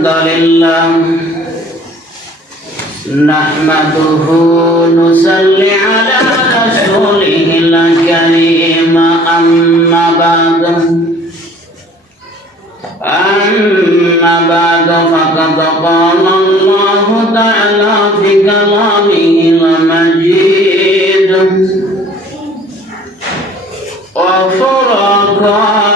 الحمد لله نحمده نصلي على رسوله الكريم أما بعد أما بعد فقد قال الله تعالى في كلامه المجيد وفرقانه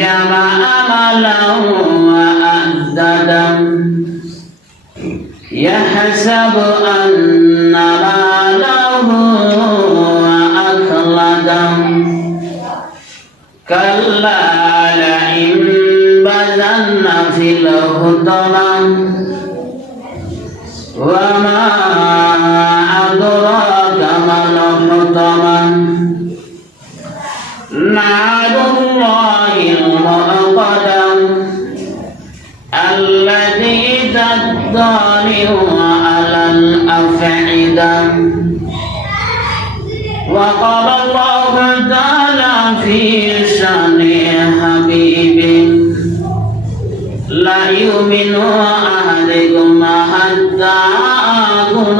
جمع يحسب أن ماله أخلده كلا لئن في الهدى. وما أدراك ما الحطمة نار الله المؤقدة الذي تطلع على الأفعدة وقال الله تعالى في شان حبيبه لا يؤمن أحدكم حتى أكون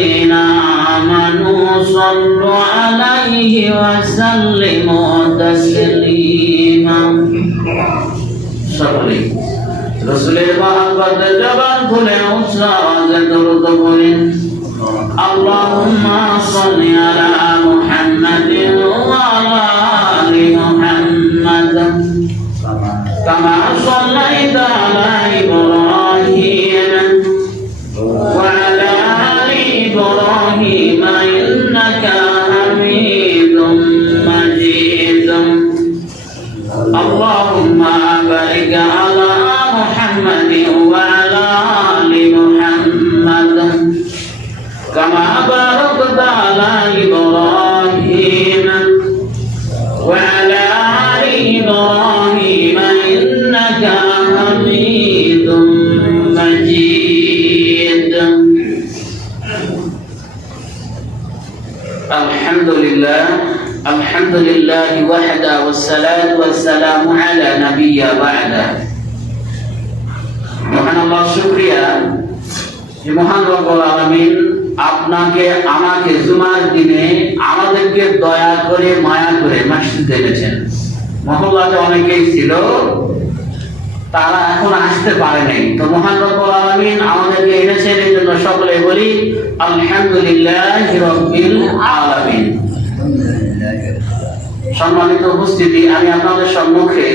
صلوا عليه وسلموا تسليما সকলে রসুলের মহাব্বত জবান খুলে উচ্চ আওয়াজে দরুদ পড়েন اللهم صل على محمد وعلى آل محمد كما صليت على الحمد لله وحده والصلاة والسلام على نبي بعده মহান আল্লাহ শুক্রিয়া যে মহান রব্বুল আলামিন আপনাকে আমাকে জুমার দিনে আমাদেরকে দয়া করে মায়া করে মসজিদ এনেছেন মহল্লাতে অনেকেই ছিল তারা এখন আসতে পারে নাই তো মহান রব্বুল আলামিন আমাদেরকে এনেছেন এই জন্য সকলে বলি আলহামদুলিল্লাহ রব্বিল আলামিন সম্মানিত উপস্থিতি, আমি আপনাদের সম্মুখে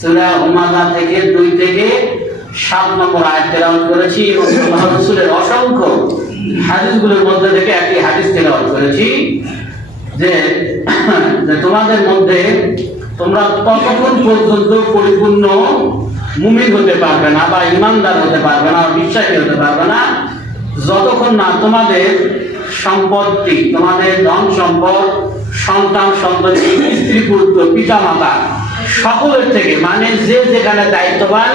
সূরা হুমাযা থেকে দুই থেকে সাত নম্বর আয়াত তেলাওয়াত করেছি এবং অসংখ্য হাদিসগুলোর মধ্যে থেকে একটি হাদিস তেলাওয়াত করেছি যে তোমাদের মধ্যে তোমরা ততক্ষণ পর্যন্ত পরিপূর্ণ মুমিন হতে পারবে না বা ইমানদার হতে পারবে না, বিশ্বাসী হতে পারবে না। যতক্ষণ না তোমাদের সম্পত্তি, তোমাদের ধন সম্পদ সন্তান, সন্ততি, স্ত্রী, পুত্র পিতা মাতা সকলের থেকে মানে যে যেখানে দায়িত্ববান,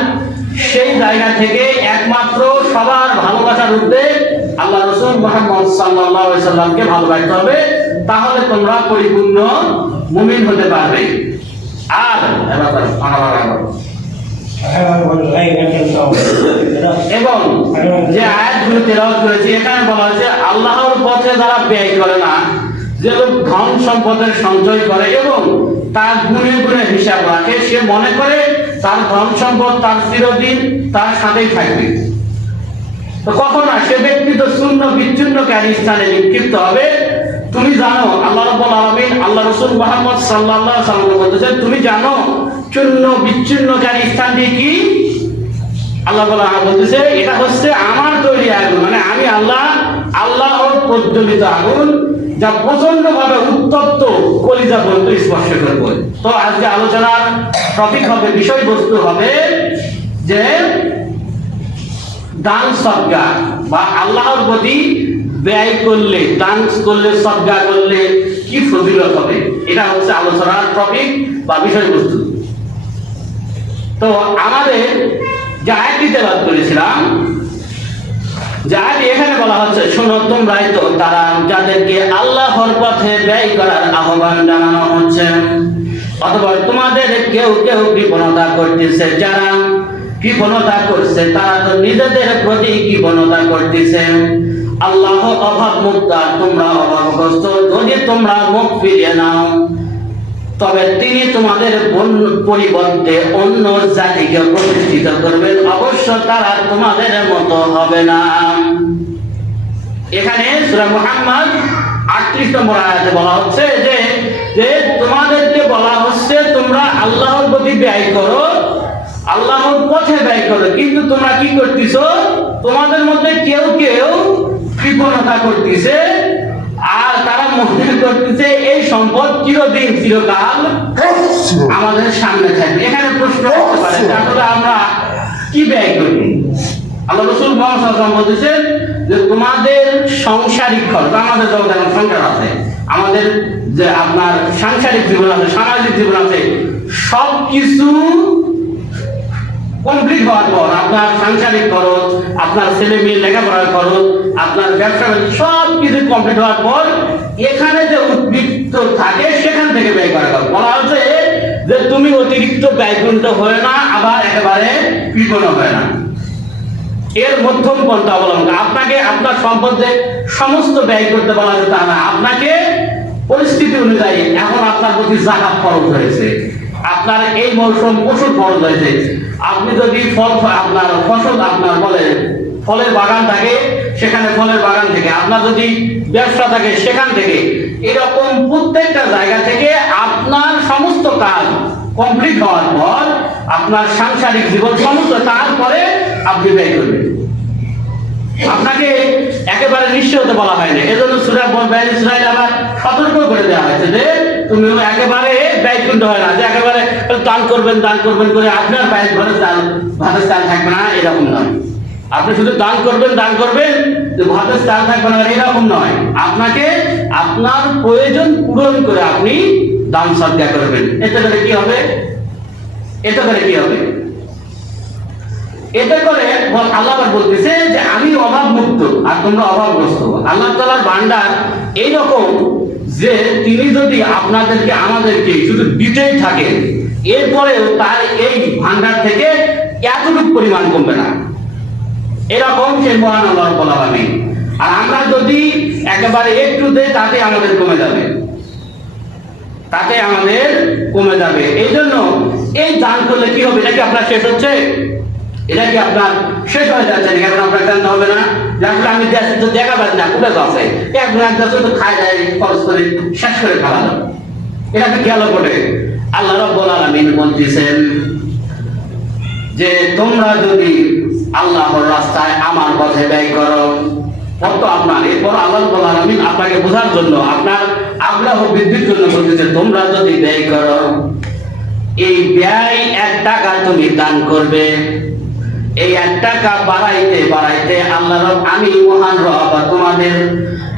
সেই জায়গা থেকে একমাত্র সবার ভালোবাসার উদ্দে আল্লাহ রসুল মোহাম্মদ সাল্লাহ সাল্লামকে ভালোবাসতে হবে তাহলে তোমরা পরিপূর্ণ মুমিন হতে পারবে আর। এবং যে আয়াতগুলো তেলাওয়াত করেছি, এখানে বলা হয়েছে, আল্লাহর পথে যারা ব্যয় করে না যে লোক ধন সম্পদের সঞ্চয় করে এবং তার গুণে গুণে হিসাব রাখে, সে মনে করে তার ধন সম্পদ তার চিরদিন তার সাথেই থাকবে। কখন সে ব্যক্তি তো শূন্য বিচ্ছিন্নকারী স্থানে নিক্ষিপ্ত হবে? তুমি জানো, আল্লাহ রাব্বুল আলামিন, আল্লাহ রাসূল মুহাম্মদ সাল্লাল্লাহু আলাইহি ওয়াসাল্লাম তুমি জানো চূন্য বিচ্ছিন্নকারী স্থানটি কি? আল্লাহ বলা বলতেছে, এটা হচ্ছে আমার তৈরি আগুন মানে আমি আল্লাহ, আল্লাহর প্রজ্বলিত আগুন যা প্রচণ্ড ভাবে উত্তপ্ত কলিজা পর্যন্ত স্পর্শ করবে। তো আজকে আলোচনার টপিক হবে, বিষয়বস্তু হবে যে দান সদ্গা বা আল্লাহর প্রতি ব্যয় করলে, দান করলে, সদ্গা করলে কি ফজিলত হবে? এটা হচ্ছে আলোচনার টপিক বা বিষয়বস্তু। তো আমাদের যে আয়াতটি তেলাওয়াত করেছিলাম যে এখানে বলা হচ্ছে, শোনো তোমরাই তো তারা যাদেরকে আল্লাহর পথে ব্যয় করার আহ্বান জানানো হচ্ছে। অথবা তোমাদের কেউ কেউ কৃপণতা করতেছে, যারা কৃপণতা করছে, তারা তো নিজেদের প্রতি কৃপণতা করতেছে। আল্লাহ অভাব মুক্ত তোমরা অভাবগ্রস্ত, যদি তোমরা মুখ ফিরিয়ে নাও তবে তিনি তোমাদের পরিবর্তে অন্য জাতিকে প্রতিষ্ঠিত করবেন। অবশ্য তারা তোমাদের মতো হবে না। এখানে সূরা মুহাম্মদ 38 নম্বর আয়াতে বলা হচ্ছে যে যে তোমাদেরকে বলা হচ্ছে, তোমরা আল্লাহর প্রতি ব্যয় করো, আল্লাহর পথে ব্যয় করো, কিন্তু তোমরা কি করতেছো? তোমাদের মধ্যে কেউ কেউ কৃপণতা করতেছে করতেছে এই সম্পদ চিরদিন চিরকাল আমাদের সামনে থাকবে। এখানে প্রশ্ন করতে পারে যে আমরা কি ব্যয় করি? আল্লাহ রসুল বলতেছেন যে তোমাদের সাংসারিক খরচ আমাদের জগতে এখন সংসার আছে আমাদের যে আপনার সাংসারিক জীবন আছে সামাজিক জীবন আছে সব কিছু কমপ্লিট হওয়ার পর আপনার সাংসারিক খরচ আপনার ছেলে মেয়ে লেখাপড়ার খরচ আপনার ব্যবসা সব কিছু কমপ্লিট হওয়ার পর এখানে যে উদ্বৃত্ত থাকে, সেখান থেকে ব্যয় করা হবে। বলা হচ্ছে যে তুমি অতিরিক্ত ব্যয়কুণ্ঠ হয় না, আবার একেবারে কৃপণ হয় না। এর মধ্যম পন্থা অবলম্বন। আপনাকে আপনার সম্পদ সমস্ত ব্যয় করতে বলা হচ্ছে তা না। আপনাকে পরিস্থিতি অনুযায়ী এখন আপনার প্রতি জাকাত খরচ হয়েছে। আপনার এই মৌসুম ওষুধ খরচ হয়েছে। আপনি যদি ফল আপনার ফসল আপনার বলে ফলের বাগান থাকে, সেখানে ফলের বাগান থেকে। আপনার যদি ব্যবসা থাকে সেখান থেকে। এরকম প্রত্যেকটা জায়গা থেকে আপনার সমস্ত কাজ কমপ্লিট হওয়ার পর আপনার সাংসারিক জীবন সমস্ত তারপরে আপনি ব্যয় করবেন। আপনাকে একেবারে নিশ্চয় হতে বলা হয় না। এজন্য সুরা ব্যয় ইসরায়েল আবার সতর্ক করে দেওয়া হয়েছে যে তুমি একেবারে ব্যয়কুণ্ঠ হয় না, যে একেবারে দান করবেন দান করবেন করে আপনার ব্যয় ঘরে চাল ভাতের চাল থাকবে না, এরকম নয়। আপনি শুধু দান করবেন দান করবেন, যে ভাতের চাল থাকবে না এরকম নয়। আপনাকে আপনার প্রয়োজন পূরণ করে আপনি দান সজ্ঞা করবেন। এতে করে কি হবে? এতে করে কি হবে? এতে করে আল্লাহ বলতেছে যে, আমি অভাব মুক্ত আর তোমরা অভাবগ্রস্ত আল্লাহ তালার ভান্ডার এইরকম যে, তিনি যদি আপনাদেরকে, আমাদেরকে শুধু দিতেই থাকেন, এরপরেও তার এই ভান্ডার থেকে এতটুকু পরিমাণ কমবে না। এরকম সে মহান আল্লাহ বলা হবে আর আমরা যদি একেবারে একটু দেই তাতে আমাদের কমে যাবে। তাতে আমাদের কমে যাবে। এই জন্য এই দান করলে কি হবে? এটা কি আপনার শেষ হচ্ছে? এটা কি আপনার শেষ হয়ে যাচ্ছে নাকি? এখন আপনার জানতে হবে না। আসলে আমি দেশে তো দেখা পাচ্ছি না কোথায় আছে। এখন এক দেশে তো খাই যায়, খরচ করে, শেষ করে ফেলালো এটা তো গেল বটে। আল্লাহ রব্বুল আলামিন বলতেছেন যে, তোমরা যদি আল্লাহর রাস্তায় আমার পথে ব্যয় করো। কত আপনার। এরপর আল্লাহ আপনাকে বোঝার জন্য, আপনার আগ্রহ বৃদ্ধির জন্য বলতেছে, তোমরা যদি ব্যয় করো, এই ব্যয় এক টাকা তুমি দান করবে। এই এক টাকা বাড়াইতে বাড়াইতে আল্লাহ আমি মহান রব তোমাদের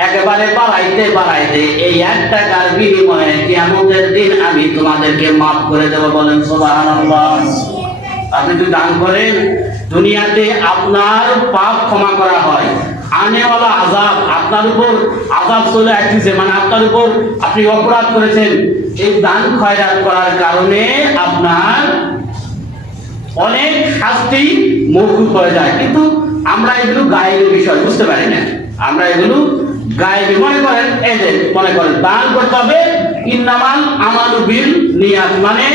একেবারে বাড়াইতে বাড়াইতে এই এক টাকার বিনিময়ে কিয়ামতের দিন আমি তোমাদেরকে মাফ করে দেব বলেন সুবহানাল্লাহ। আপনি যদি দান করেন। দুনিয়াতে আপনার পাপ ক্ষমা করা হয়। আনেওয়ালা আজাব আপনার উপর আজাব চলে আসছে মানে আপনার উপর আপনি অপরাধ করেছেন। এই দান খয়রাত করার কারণে আপনার অনেক শাস্তি মৌকুফ হয়ে যায়। কিন্তু আমরা এগুলো গায়েবের বিষয়, বুঝতে পারি না। আমরা এগুলো গায়েবী মনে করেন, এই যে মনে করেন, দান করতে হবে, ইন্নামাল আমালু বিল নিয়াত মানে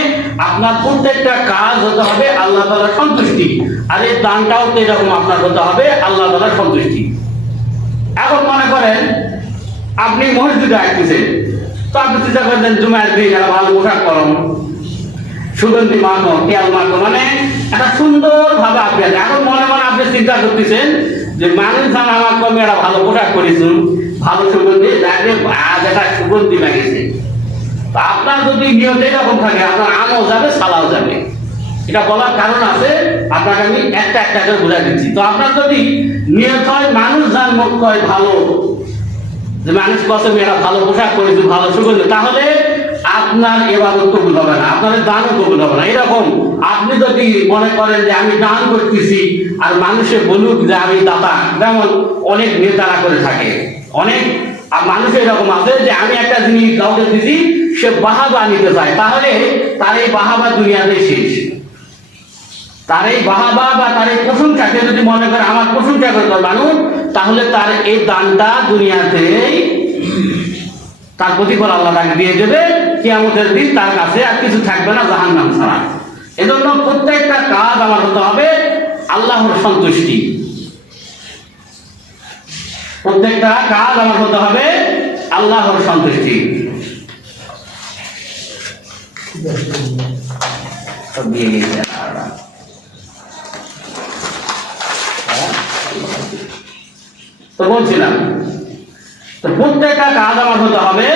আপনার প্রত্যেকটা কাজ হতে হবে আল্লাহ তাআলার সন্তুষ্টি। আর এই দানটাও তো এরকম আপনার হতে হবে, আল্লাহ তাআলার সন্তুষ্টি। এখন মনে করেন, আপনি মসজিদে আসতেছেন তো আপনি চিন্তা করতেন জুমার দিন একটা ভালো পোশাক পরম সুগন্ধি মাখো তেল মাখো মানে একটা সুন্দর ভাবে আপনি। এখন মনে মনে আপনি চিন্তা করতেছেন যে মানুষ আমার কমে একটা ভালো পোশাক করেছুন ভালো সুগন্ধি দেখবে আজ একটা সুগন্ধি লাগেছে তা আপনার যদি নিয়ত এরকম থাকে, আপনার আমও যাবে, সালাও যাবে। এটা বলার কারণ আছে, আপনাকে আমি একটা একটা করে বুঝাই দিচ্ছি। তো আপনার যদি নিয়ত হয়, মানুষ যান মুখ হয় ভালো। যে মানুষ কত মেয়েরা ভালো পোশাক পরেছে, ভালো সুগন্ধ, তাহলে আপনার এবাদত কবুল হবে না, আপনার দানও কবুল হবে না। এরকম আপনি যদি মনে করেন যে আমি দান করতেছি, আর মানুষে বলুক যে আমি দাতা, যেমন অনেক নেতারা করে থাকে। অনেক, আর মানুষ এরকম আছে যে আমি একটা জিনিস কাউকে দিছি, সে বাহাবা নিতে চায়। তাহলে তার এই বাহাবা দুনিয়াতে শেষ। তার এই বাহাবা বা তার এই প্রশংসাকে যদি মনে করে আমার প্রশংসা করতে মানুষ তাহলে তার এই দানটা দুনিয়াতেই তার প্রতিফল আল্লাহ তাকে দিয়ে দেবে। কিয়ামতের দিন তার কাছে আর কিছু থাকবে না জাহান নাম ছাড়া। এজন্য প্রত্যেকটা কাজ আমার হতে হবে আল্লাহর সন্তুষ্টি। প্রত্যেকটা কাজ আমার হতে হবে আল্লাহর সন্তুষ্টি। দিয়ে গেছে। তো বলছিলাম, তো প্রত্যেকটা কাজ আমার হতে হবে।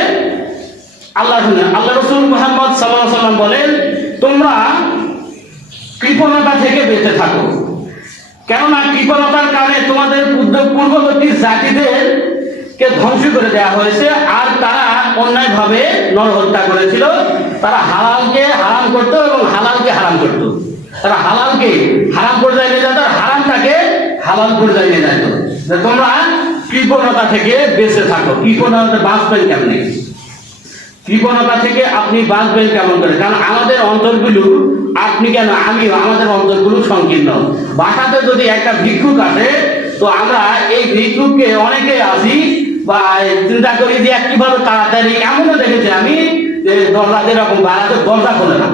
আল্লাহ শুনে, আল্লাহ রসুল মোহাম্মদ সাল্লাহ সাল্লাম বলেন, তোমরা কৃপণতা থেকে বেঁচে থাকো। কেননা কৃপণতার কারণে তোমাদের পূর্ব- পূর্ববর্তী জাতিদের কে ধ্বংস করে দেওয়া হয়েছে, আর তারা অন্যায়ভাবে নরহত্যা করেছিল। তারা হালালকে হারাম করত এবং হালালকে হারাম করত। তারা হালালকে হারাম পর্যায়ে নিয়ে যেত আর হারামটাকে হালাল পর্যায়ে নিয়ে যেত যে তোমরা কৃপণতা থেকে বেঁচে থাকো। কৃপণতা বাঁচবেন কেমনে? কৃপণতা থেকে আপনি বাঁচবেন কেমন করে? কারণ আমাদের অন্তরগুলো, আপনি কেন আমিও আমাদের অন্তরগুলো সংকীর্ণ। বাসাতে যদি একটা ভিক্ষুক আসে, তো আমরা এই ভিক্ষুককে অনেকে আসি, বা চিন্তা করি যে কীভাবে তাড়াতাড়ি, এমনও দেখেছি আমি যে দরজা যেরকম বাড়াতে দরজা খোলে না।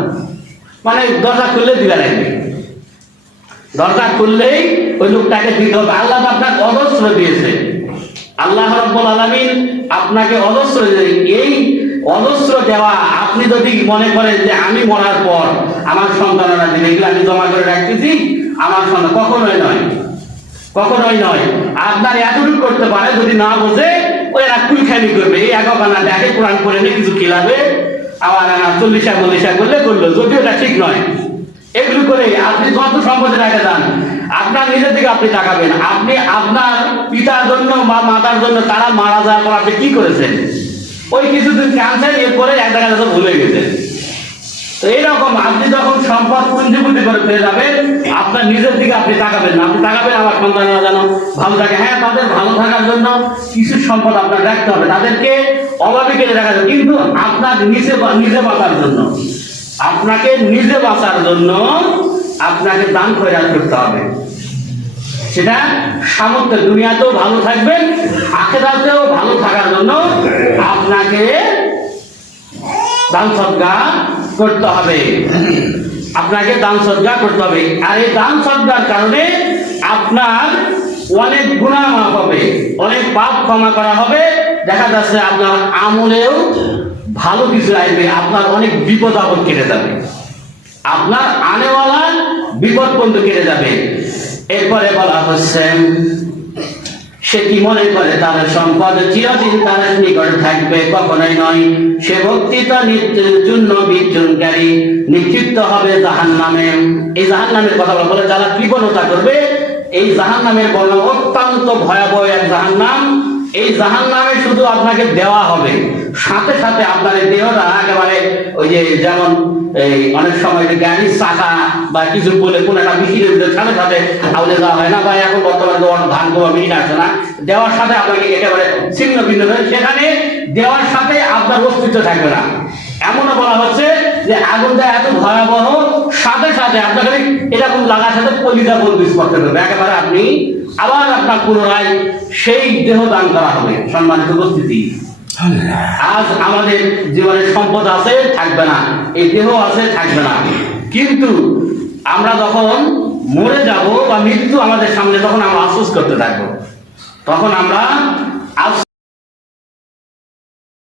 মানে দরজা খুললে দিবে লাগবে দরজা খুললেই ওই লোকটাকে দিতে হবে। আল্লাহ আপনাকে অজস্র দিয়েছে। আল্লাহ রব্বুল আলামিন আপনাকে অজস্র। এই অজস্র দেওয়া আপনি যদি মনে করেন যে আমি মরার পর আমার সন্তানরা দিবে, এগুলো আমি জমা করে রাখতেছি, আমার সন্তান কখনোই নয়। কখনোই নয়। আপনার এতটুকু করতে পারে, যদি না বোঝে ওই এরা কুলখানি করবে। এই একানা দেখে কোরআন করে নিয়ে কিছু খেলাবে। আবার চল্লিশা মল্লিশা করলে করল। যদিও এটা ঠিক নয়। এগুলো করে আপনি যত সম্পত্তি রেখে দেন আপনার নিজের দিকে আপনি তাকাবেন আপনি আপনার পিতার জন্য বা মাতার জন্য তারা মারা যাওয়ার পর আপনি কি করেছেন? ওই কিছুদিন ক্যান্সার এরপরে এক জায়গায় তো ভুলে গেছেন তো এইরকম আপনি যখন সম্পদ পুঞ্জিপুঞ্জি করে পেয়ে যাবেন, আপনার নিজের দিকে আপনি তাকাবেন না আপনি তাকাবেন আমার সন্তানরা যেন ভালো থাকে। হ্যাঁ তাদের ভালো থাকার জন্য কিছু সম্পদ আপনার রাখতে হবে। তাদেরকে অভাবে কেটে রাখা যাবে কিন্তু আপনার নিজে নিজে বাঁচার জন্য, আপনাকে নিজে বাঁচার জন্য আপনাকে দান খয়রাত করতে হবে। সেটা সামর্থ্য দুনিয়াতেও ভালো থাকবেন আখেরাতেও ভালো থাকার জন্য আপনাকে দান সদ্গা করতে হবে। আপনাকে দান সদ্গা করতে হবে। আর এই দান সদ্গার কারণে আপনার অনেক গুণা মাফ হবে, অনেক পাপ ক্ষমা করা হবে। দেখা যাচ্ছে আপনার আমলেও ভালো কিছু আসবে, আপনার অনেক বিপদ আপদ কেটে যাবে। আপনার আনেওয়ালা বিপদ পর্যন্ত কেটে যাবে। এরপরে বলা হচ্ছে, সে কি মনে করে তার সম্পদ চিরদিন তার নিকট থাকবে? কখনোই নয়। সে নিক্ষিপ্ত হবে জাহান নামে এই জাহান নামের কথা বলা বলে যারা কৃপণতা করবে, এই জাহান নামের অত্যন্ত ভয়াবহ এক জাহান নাম এই জাহান নামে শুধু আপনাকে দেওয়া হবে। সাথে সাথে আপনার এই দেহটা একেবারে ওই যে যেমন এই অনেক সময় যে গাড়ির চাকা বা কিছু বলে কোন একটা মিশিয়ে দিলে সাথে সাথে আউলে দেওয়া হয় না বা এখন বর্তমানে তো অনেক ধান কোয়া মিশিয়ে আসে না, দেওয়ার সাথে আপনাকে একেবারে ছিন্ন ভিন্ন সেখানে দেওয়ার সাথে আপনার অস্তিত্ব থাকবে না। এমনও বলা হচ্ছে যে আগুনটা এত ভয়াবহ সাথে সাথে আপনাকে এরকম লাগার সাথে কলিজা বন্ধু স্পর্শ করবে। একেবারে আপনি আবার আপনার পুনরায় সেই দেহ দান করা হবে। সম্মানিত উপস্থিতি। আজ আমাদের জীবনে সম্পদ আছে থাকবে না। এই দেহ আছে থাকবে না। কিন্তু আমরা যখন মরে যাব বা মৃত্যু আমাদের সামনে তখন আমরা আফসোস করতে থাকব তখন আমরা